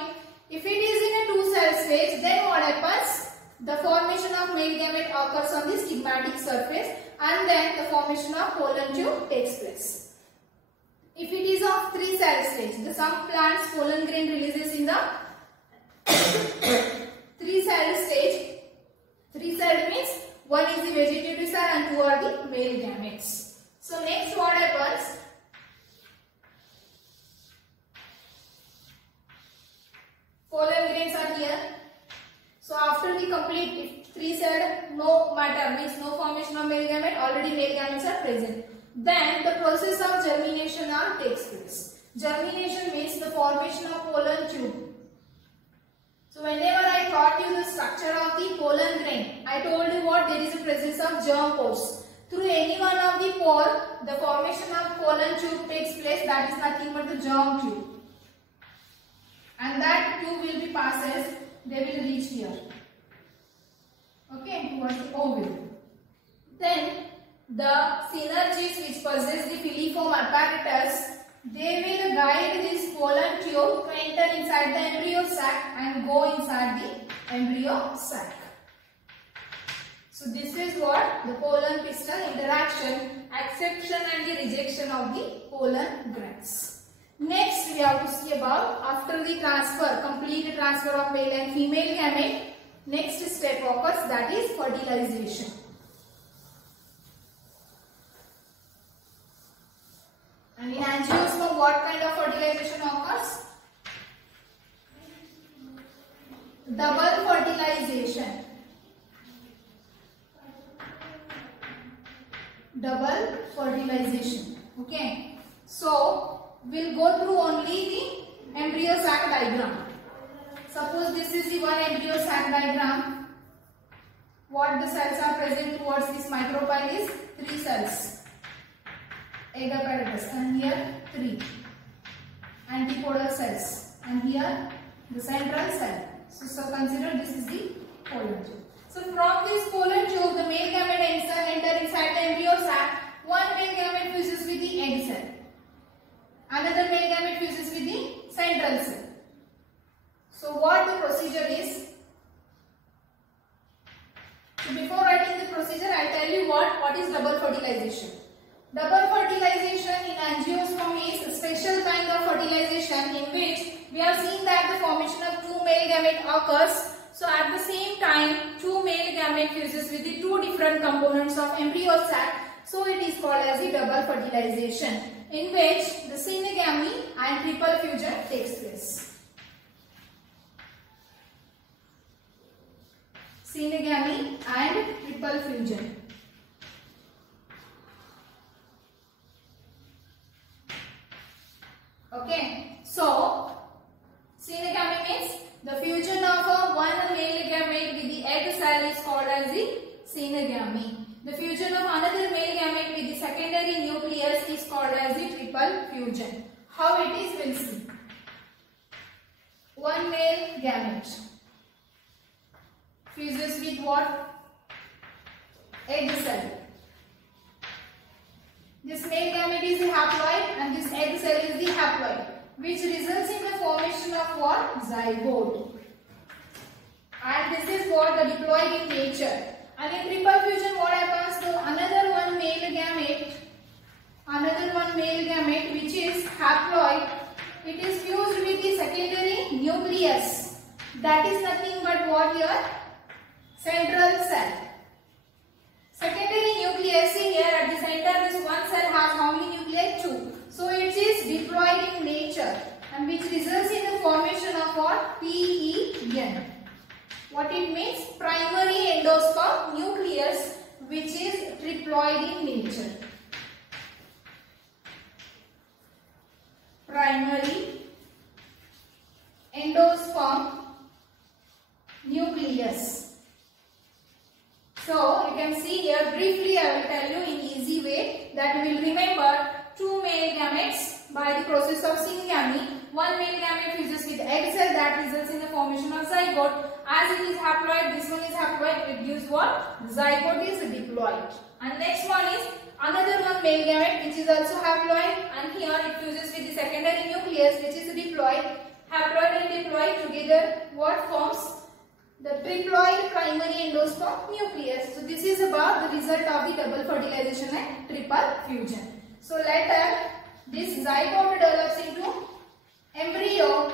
If it is in a two-cell stage, then what happens? The formation of male gamete occurs on the stigmatic surface and then the formation of pollen tube takes place. If it is of three-cell stage, the some plants pollen grain releases in the three-cell stage. Three-cell means one is the vegetative cell and two are the male gametes. So next what happens? Pollen grains are here. So after the complete three-celled, no matter, means no formation of male gamete, already male gametes are present. Then the process of germination takes place. Germination means the formation of pollen tube. So whenever I taught you the structure of the pollen grain, I told you what? There is a presence of germ pores. Through any one of the pore, the formation of pollen tube takes place. That is nothing but the germ tube. And that tube will be passes, they will reach here. Okay, towards the ovule. Then the synergies which possess the filiform apparatus, they will guide this pollen tube to enter inside the embryo sac and go inside the embryo sac. So this is what the pollen pistil interaction, acceptation and the rejection of the pollen grains. Next we have to see about after the transfer, complete transfer of male and female gamete, next step occurs, that is fertilization. And in angiosperm, what kind of fertilization occurs? Double fertilization. Double fertilization. Okay. So we'll go through only the embryo sac diagram. Suppose this is the one embryo sac diagram. What the cells are present towards this micropyle is 3 cells. Egg apparatus, and here 3 antipodal cells, and here the central cell. So consider this is the pollen tube. So from this pollen tube, the male gamete enter inside the embryo sac. One male gamete fuses with the egg cell. Another male gamete fuses with the central cell. So what the procedure is? So before writing the procedure, I tell you what is double fertilization. Double fertilization in angiosperm is a special kind of fertilization in which we have seen that the formation of 2 male gamete occurs. So at the same time, 2 male gamete fuses with the 2 different components of embryo sac. So it is called as the double fertilization, in which the synagamy and triple fusion takes place. Synagamy and triple fusion. Okay, so synagamy means the fusion of one male gamete with the egg cell is called as the synagamy. The fusion of another male gamete with the secondary nucleus is called as the triple fusion. How it is, we'll see. One male gamete fuses with what? Egg cell. This male gamete is the haploid and this egg cell is the haploid, which results in the formation of what? Zygote. And this is what the diploid in nature. And in triple fusion, what happens to another one male gamete which is haploid it is fused with the secondary nucleus. That is nothing but what here? Central cell. Secondary nucleus, see here at the center this one cell has how many nuclei? 2. So it is diploid in nature and which results in the formation of what? PEN. What it means? Primary endosperm nucleus which is triploid in nature. Primary endosperm nucleus. So you can see here briefly I will tell you in easy way that you will remember 2 male gametes by the process of syngamy. One male gamete fuses with egg cell that results in the formation of zygote. As it is haploid, this one is haploid, it gives what? Zygote is diploid. And next one is another one male gamete which is also haploid and here it fuses with the secondary nucleus which is diploid. Haploid and diploid together what forms? The triploid primary endosperm nucleus. So this is about the result of the double fertilization and triple fusion. So later this zygote develops into embryo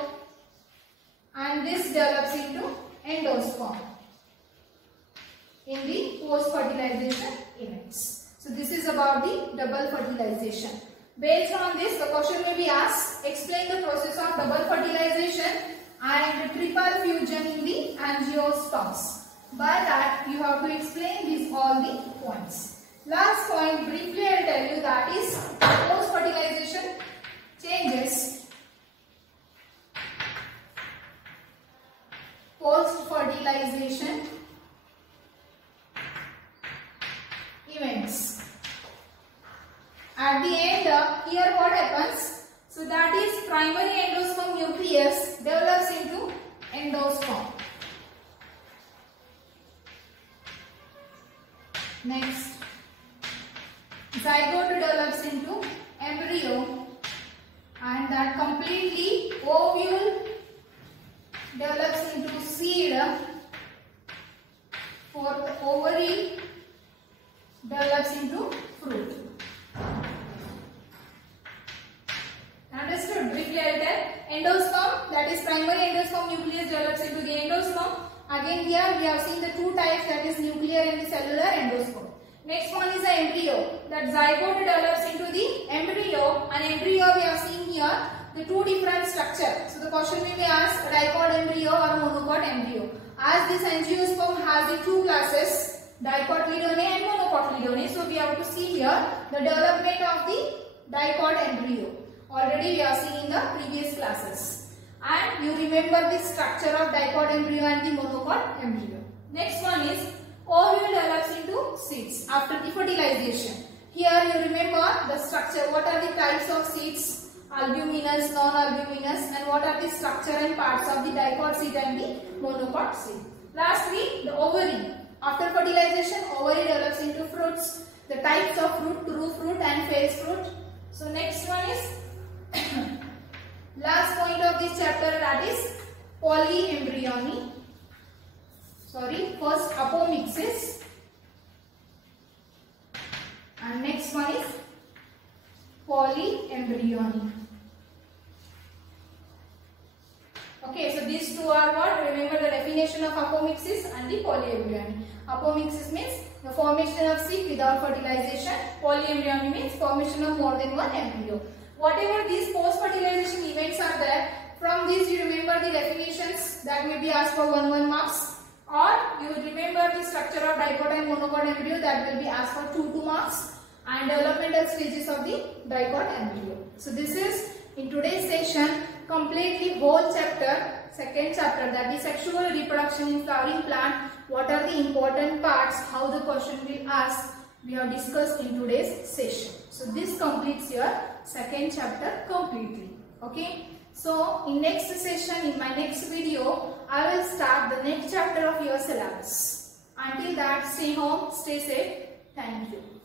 and this develops into endosperm in the post fertilization events. So this is about the double fertilization. Based on this, the question may be asked, explain the process of double fertilization and triple fusion in the angiosperms. By that you have to explain these all the points. Last point briefly I will tell you, that is post fertilization changes. Post fertilization events. At the end here what happens? So that is primary endosperm nucleus develops into endosperm. Next, zygote develops into embryo and that completely ovule develops into seed. For ovary develops into fruit. Understood? Briefly I will tell. Endosperm, that is primary endosperm nucleus develops into the endosperm. Again here we have seen the 2 types, that is nuclear and the cellular endosperm. Next one is the embryo. That zygote develops into the embryo, and embryo we have seen here the 2 different structure. So the question may be asked, diploid embryo or monopod embryo. As this angiosperm has the 2 classes, dicotyledone and monocotyledone. So we have to see here the development of the diploid embryo. Already we have seen in the previous classes. And you remember the structure of diploid embryo and the monopod embryo. Next one is ovule develops into seeds after the fertilization. Here you remember the structure. What are the types of seeds? Albuminous, non-albuminous, and what are the structure and parts of the diploid seed and the monopod seed. Lastly, the ovary. After fertilization, ovary develops into fruits. The types of fruit, true fruit and phase fruit. So next one is last point of this chapter, that is polyembryony. First apomixis and next one is polyembryony. Okay, so these 2 are what? Remember the definition of apomixis and the polyembryony. Apomixis means the formation of seed without fertilization. Polyembryony means formation of more than one embryo. Whatever these post-fertilization events are there, from these you remember the definitions that may be asked for 1 marks, or you will remember the structure of diploid and monopod embryo that will be asked for 2 marks, and developmental stages of the diploid embryo. So this is in today's session completely whole chapter, second chapter, that is sexual reproduction in flowering plant. What are the important parts, how the question will ask, we have discussed in today's session. So this completes your second chapter completely. Okay. So in next session, in my next video, I will start the next chapter of your syllabus. Until that, stay home, stay safe. Thank you.